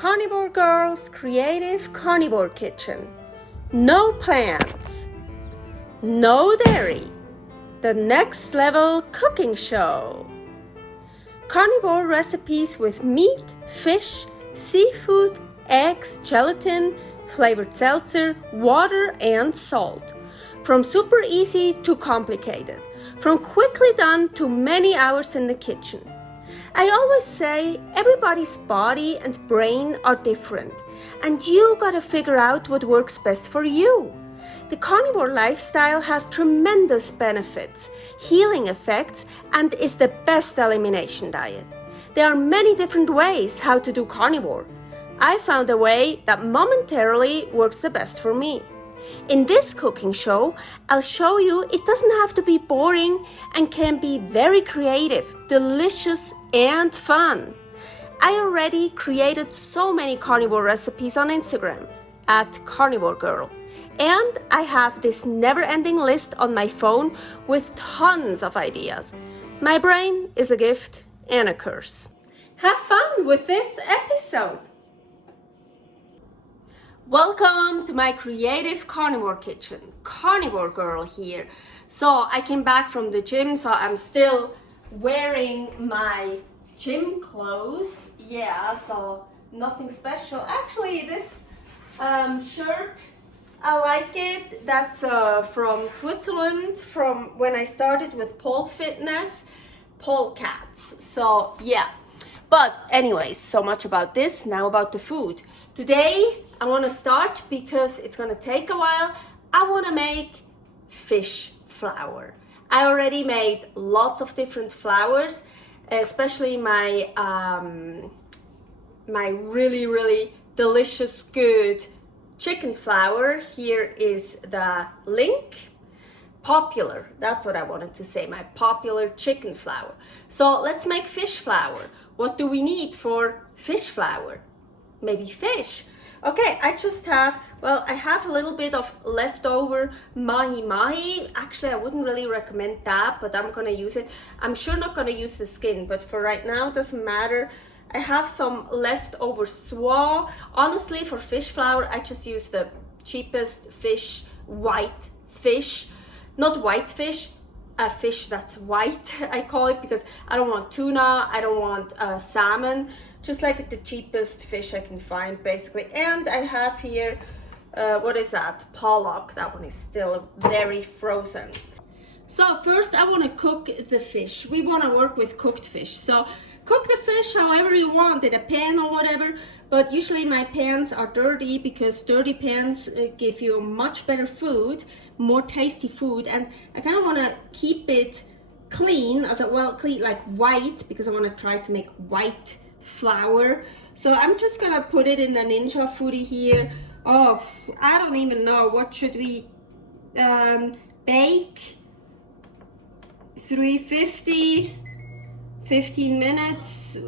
Carnivore Girl's creative carnivore kitchen. No plants, no dairy, the next level cooking show. Carnivore recipes with meat, fish, seafood, eggs, gelatin, flavored seltzer, water, and salt. From super easy to complicated, from quickly done to many hours in the kitchen. I always say everybody's body and brain are different, and you gotta figure out what works best for you. The carnivore lifestyle has tremendous benefits, healing effects, and is the best elimination diet. There are many different ways how to do carnivore. I found a way that momentarily works the best for me. In this cooking show, I'll show you it doesn't have to be boring and can be very creative, delicious, and fun. I already created so many carnivore recipes on Instagram at karnivorgirl. And I have this never-ending list on my phone with tons of ideas. My brain is a gift and a curse. Have fun with this episode. Welcome to my creative carnivore kitchen. Carnivore Girl here. So I came back from the gym, so I'm still wearing my gym clothes. Yeah, so nothing special. Actually, this shirt, I like it. That's from Switzerland, from when I started with pole fitness, pole cats. So yeah, but anyways, so much about this. Now about the food. Today I want to start, because it's going to take a while, I want to make fish flour. I already made lots of different flours, especially my my really delicious good chicken flour. Here is the link. Popular, that's what I wanted to say, my popular chicken flour. So let's make fish flour. What do we need for fish flour? Maybe fish. Okay, I just have, well, I have a little bit of leftover mahi. Actually, I wouldn't really recommend that, but I'm gonna use it. I'm sure not gonna use the skin, but for right now, it doesn't matter. I have some leftover swa. Honestly, for fish flour, I just use the cheapest fish, white fish. Not white fish, a fish that's white, I call it, because I don't want tuna, I don't want salmon. Just like the cheapest fish I can find, basically. And I have here, what is that? Pollock. That one is still very frozen. So first I want to cook the fish. We want to work with cooked fish. So cook the fish however you want, in a pan or whatever. But usually my pans are dirty, because dirty pans give you much better food, more tasty food. And I kind of want to keep it clean, clean like white, because I want to try to make white flour. So I'm just gonna put it in the Ninja Foodi here. Oh, I don't even know, what should we bake? 350, 15 minutes.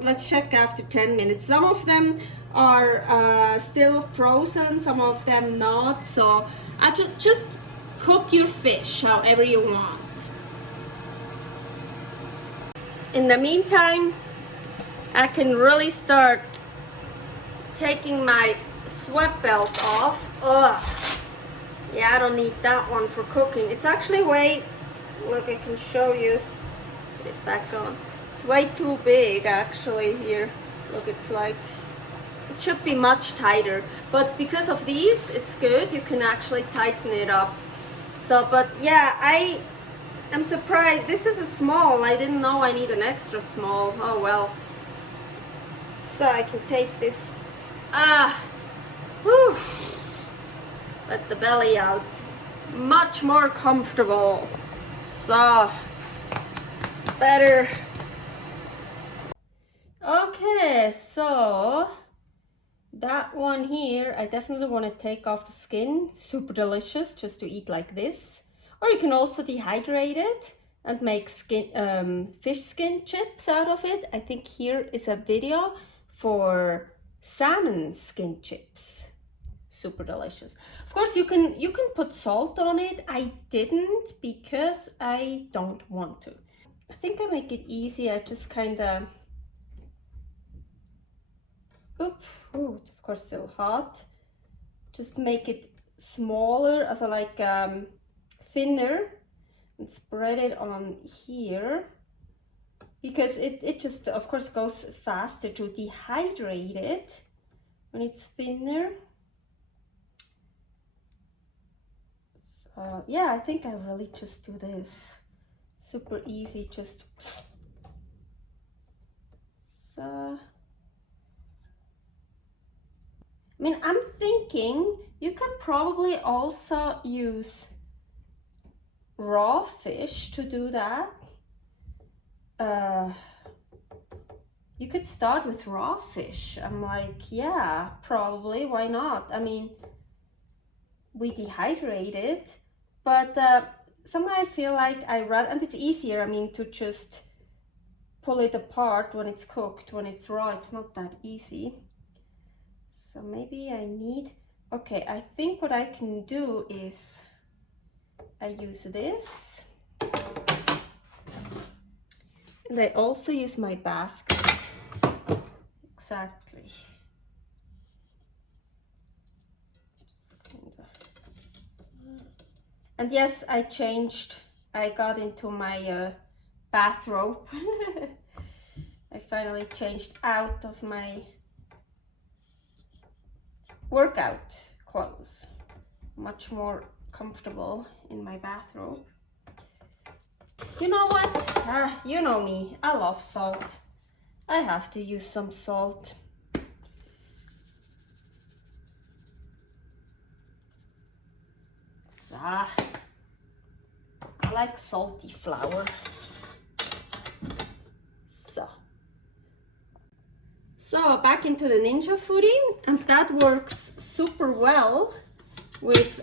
Let's check after 10 minutes. Some of them are still frozen, some of them not. So I just cook your fish however you want. In the meantime, I can really start taking my sweat belt off. Ugh. Yeah, I don't need that one for cooking. It's actually look, I can show you. Put it back on. It's way too big actually here. Look, it's like, it should be much tighter. But because of these, it's good. You can actually tighten it up. So, but yeah, I'm surprised. This is a small. I didn't know I need an extra small. Oh well. So I can take this, whew, let the belly out, much more comfortable, so better. Okay, so that one here, I definitely want to take off the skin. Super delicious just to eat like this. Or you can also dehydrate it and make fish skin chips out of it. I think here is a video for salmon skin chips. Super delicious. Of course, you can put salt on it. I didn't, because I don't want to. I think I make it easy. I just kind of Oops, ooh, of course still hot. Just make it smaller, as like thinner, and spread it on here, because it just of course goes faster to dehydrate it when it's thinner. So yeah, I think I really just do this. Super easy, just so. I mean, I'm thinking you could probably also use raw fish to do that. You could start with raw fish. I'm like, yeah, probably, why not? I mean, we dehydrate it, but somehow I feel like and it's easier, I mean, to just pull it apart when it's cooked. When it's raw, it's not that easy. So maybe I need, okay, I think what I can do is I use this. And I also use my basket. Exactly. And yes, I got into my bathrobe. I finally changed out of my workout clothes. Much more comfortable in my bathrobe. You know what? You know me, I love salt. I have to use some salt. So, I like salty flour. So back into the Ninja Foodi, and that works super well with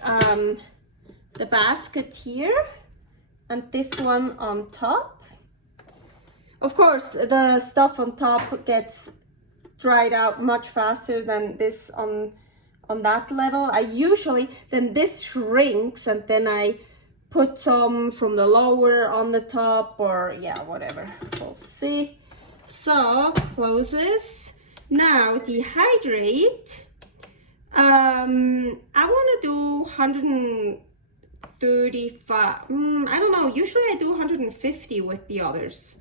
the basket here and this one on top. Of course, the stuff on top gets dried out much faster than this on that level. Then this shrinks, and then I put some from the lower on the top, or yeah, whatever, we'll see. So close this. Now dehydrate. I want to do 135. I don't know, usually I do 150 with the others,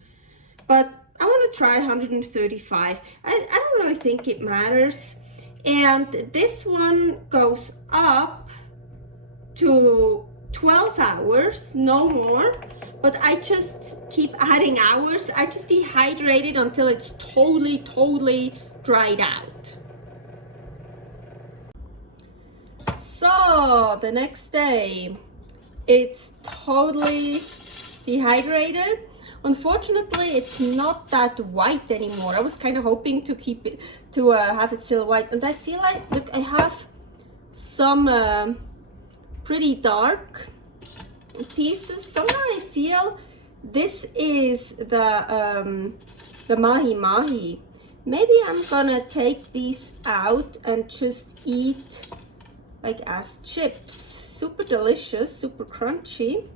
but I want to try 135. I don't really think it matters. And this one goes up to 12 hours, no more. But I just keep adding hours. I just dehydrate it until it's totally dried out. So the next day, it's totally dehydrated. Unfortunately, it's not that white anymore. I was kind of hoping to keep it, to have it still white. And I feel like, look, I have some pretty dark pieces. Somehow I feel this is the mahi. Maybe I'm gonna take these out and just eat like as chips. Super delicious, super crunchy.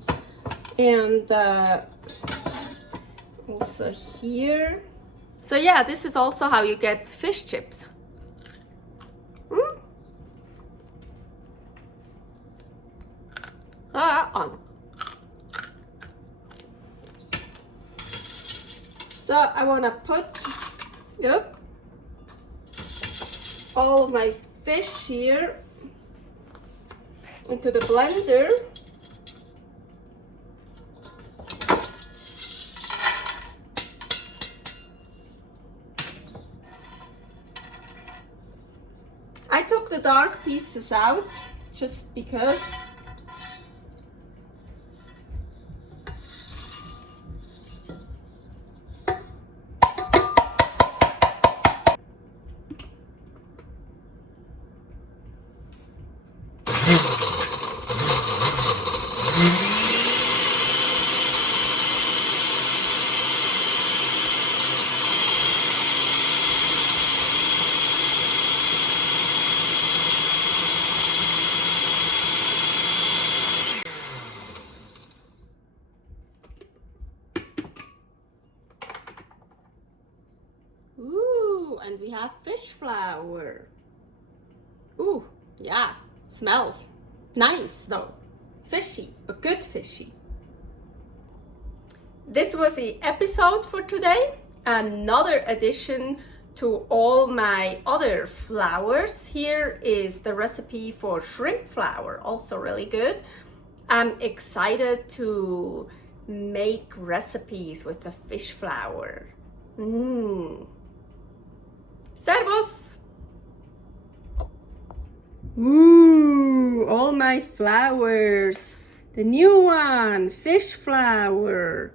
And also here. So yeah, this is also how you get fish chips. So I want to put all of my fish here into the blender. I took the dark pieces out just because. Ooh. Ooh, and we have fish flour. Ooh, yeah, smells nice though. Fishy, but good fishy. This was the episode for today. Another addition to all my other flours. Here is the recipe for shrimp flour, also really good. I'm excited to make recipes with the fish flour. Servus! Ooh, all my flours. The new one, fish flour,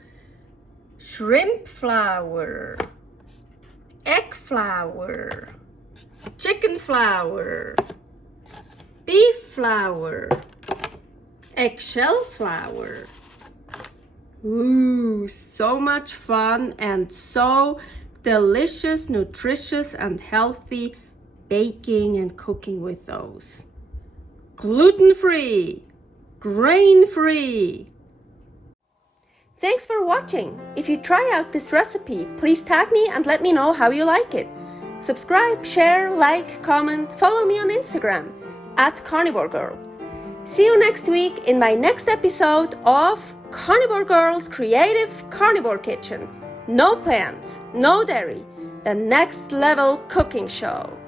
shrimp flour, egg flour, chicken flour, beef flour, eggshell flour. Ooh, so much fun and so delicious, nutritious, and healthy baking and cooking with those. Gluten-free, grain-free. Thanks for watching. If you try out this recipe, please tag me and let me know how you like it. Subscribe, share, like, comment, follow me on Instagram @carnivorgirl. See you next week in my next episode of Carnivore Girl's Creative Carnivore Kitchen. No plants, no dairy, the next level cooking show.